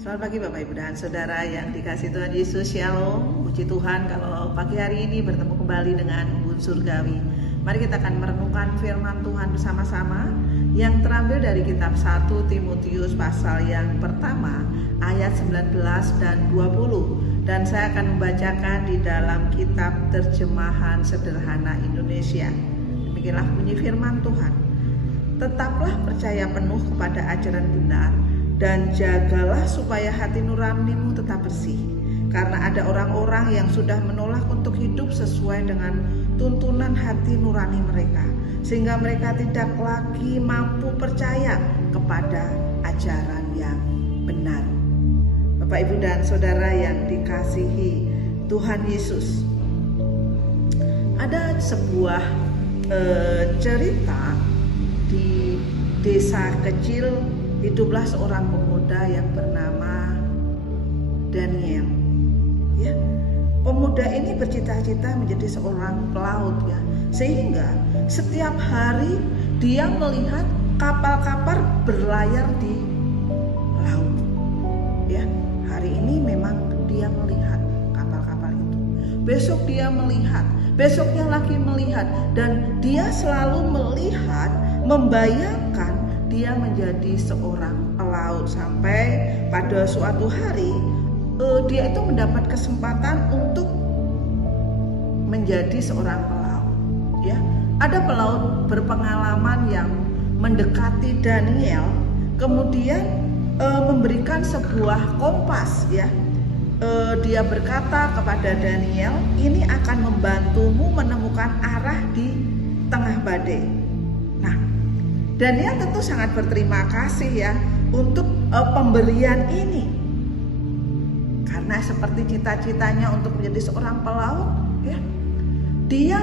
Selamat pagi Bapak Ibu dan Saudara yang dikasihi Tuhan Yesus. Shalom. Puji Tuhan kalau pagi hari ini bertemu kembali dengan Embun Surgawi. Mari kita akan merenungkan firman Tuhan bersama-sama yang terambil dari kitab 1 Timotius pasal yang pertama ayat 19 dan 20. Dan saya akan membacakan di dalam kitab terjemahan sederhana Indonesia. Demikianlah bunyi firman Tuhan. Tetaplah percaya penuh kepada ajaran benar dan jagalah supaya hati nuranimu tetap bersih. Karena ada orang-orang yang sudah menolak untuk hidup sesuai dengan tuntunan hati nurani mereka, sehingga mereka tidak lagi mampu percaya kepada ajaran yang benar. Bapak, Ibu, dan Saudara yang dikasihi Tuhan Yesus, ada sebuah cerita di desa kecil. Hiduplah seorang pemuda yang bernama Daniel. Ya, pemuda ini bercita-cita menjadi seorang pelaut, ya, sehingga setiap hari dia melihat kapal-kapal berlayar di laut. Ya, hari ini memang dia melihat kapal-kapal itu. Besok dia melihat, besoknya lagi melihat, dan dia selalu melihat, membayangkan dia menjadi seorang pelaut sampai pada suatu hari dia itu mendapat kesempatan untuk menjadi seorang pelaut. Ya, ada pelaut berpengalaman yang mendekati Daniel, kemudian memberikan sebuah kompas. Ya, dia berkata kepada Daniel, ini akan membantumu menemukan arah di tengah badai. Daniel tentu sangat berterima kasih ya untuk pemberian ini, karena seperti cita-citanya untuk menjadi seorang pelaut, ya, dia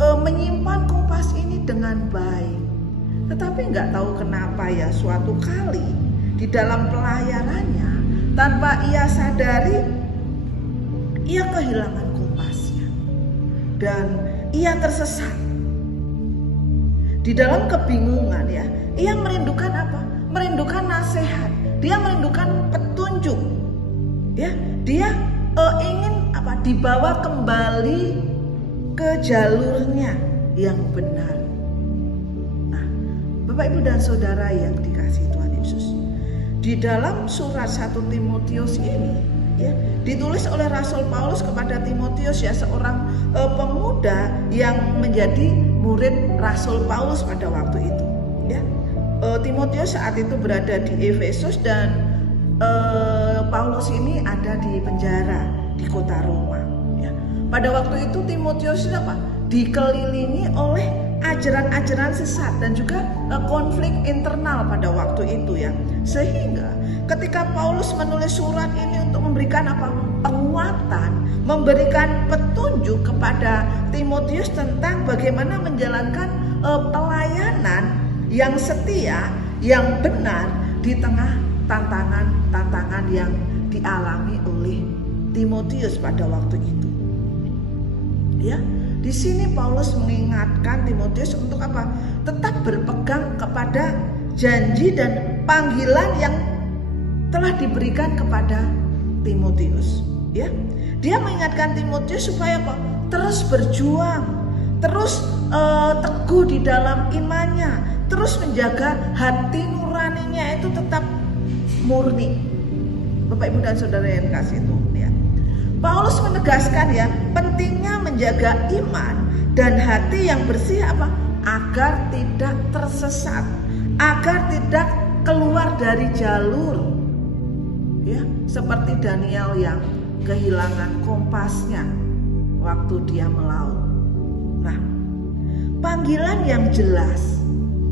menyimpan kompas ini dengan baik. Tetapi nggak tahu kenapa ya, suatu kali di dalam pelayarannya tanpa ia sadari ia kehilangan kompasnya dan ia tersesat. Di dalam kebingungan, ya, ia merindukan apa? Merindukan nasihat. Dia merindukan petunjuk. Ya, dia ingin apa? Dibawa kembali ke jalurnya yang benar. Nah, Bapak, Ibu, dan Saudara yang dikasihi Tuhan Yesus, di dalam surat 1 Timotius ini, ya, ditulis oleh Rasul Paulus kepada Timotius, ya, seorang pemuda yang menjadi murid Rasul Paulus pada waktu itu. Ya, Timotius saat itu berada di Efesus dan Paulus ini ada di penjara di kota Roma. Ya, pada waktu itu Timotius apa? Dikelilingi oleh ajaran-ajaran sesat dan juga konflik internal pada waktu itu, ya. Sehingga ketika Paulus menulis surat ini untuk memberikan apa? Penguatan, memberikan petunjuk kepada Timotius tentang bagaimana menjalankan pelayanan yang setia, yang benar di tengah tantangan-tantangan yang dialami oleh Timotius pada waktu itu. Ya, di sini Paulus mengingatkan Timotius untuk apa? Tetap berpegang kepada janji dan panggilan yang telah diberikan kepada Timotius. Ya, dia mengingatkan Timotius supaya apa? Terus berjuang, terus teguh di dalam imannya, terus menjaga hati nuraninya itu tetap murni. Bapak, Ibu, dan Saudara yang kasih Tuhan, ya. Paulus menegaskan, ya, pentingnya menjaga iman dan hati yang bersih apa? Agar tidak tersesat, agar tidak keluar dari jalur. Ya, seperti Daniel yang kehilangan kompasnya waktu dia melaut. Nah, panggilan yang jelas,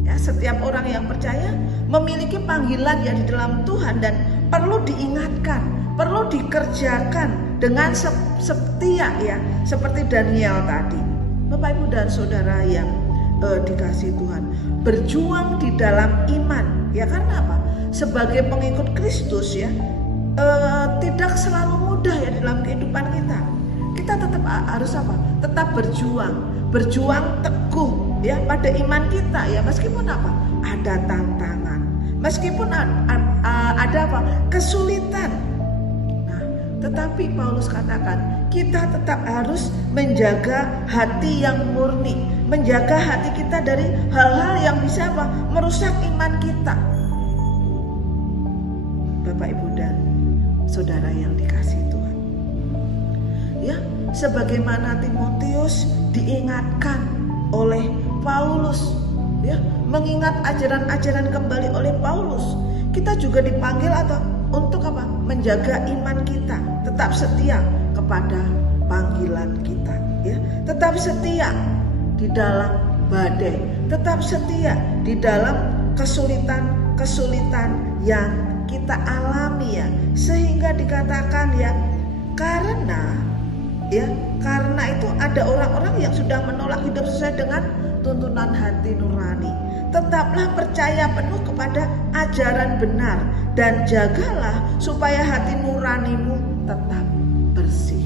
ya, setiap orang yang percaya memiliki panggilan yang di dalam Tuhan dan perlu diingatkan, perlu dikerjakan dengan setia, ya, seperti Daniel tadi. Bapak, Ibu, dan Saudara yang dikasihi Tuhan, berjuang di dalam iman, ya, karena apa? Sebagai pengikut Kristus, ya, tidak selalu mudah ya dalam kehidupan kita. Kita tetap harus apa? Tetap berjuang teguh, ya, pada iman kita, ya, meskipun apa? Ada tantangan. meskipun ada apa? Kesulitan. Nah, tetapi Paulus katakan, kita tetap harus menjaga hati yang murni, menjaga hati kita dari hal-hal yang bisa apa? Merusak iman kita. Bapak, Ibu, dan saudara yang dikasihi Tuhan. Ya, sebagaimana Timotius diingatkan oleh Paulus, ya, mengingat ajaran-ajaran kembali oleh Paulus, kita juga dipanggil atau untuk apa? Menjaga iman kita, tetap setia kepada panggilan kita, ya. Tetap setia di dalam badai, tetap setia di dalam kesulitan-kesulitan yang kita alami, ya. Sehingga dikatakan, ya, karena itu ada orang-orang yang sudah menolak hidup sesuai dengan tuntunan hati nurani. Tetaplah percaya penuh kepada ajaran benar dan jagalah supaya hati nuranimu tetap bersih.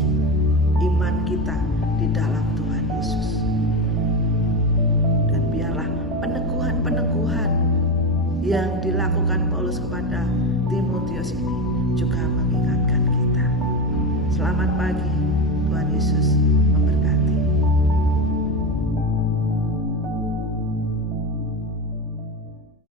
Iman kita di dalam Tuhan Yesus. Dan biarlah peneguhan-peneguhan yang dilakukan Paulus kepada Timotius ini juga mengingatkan kita. Selamat pagi, Tuhan Yesus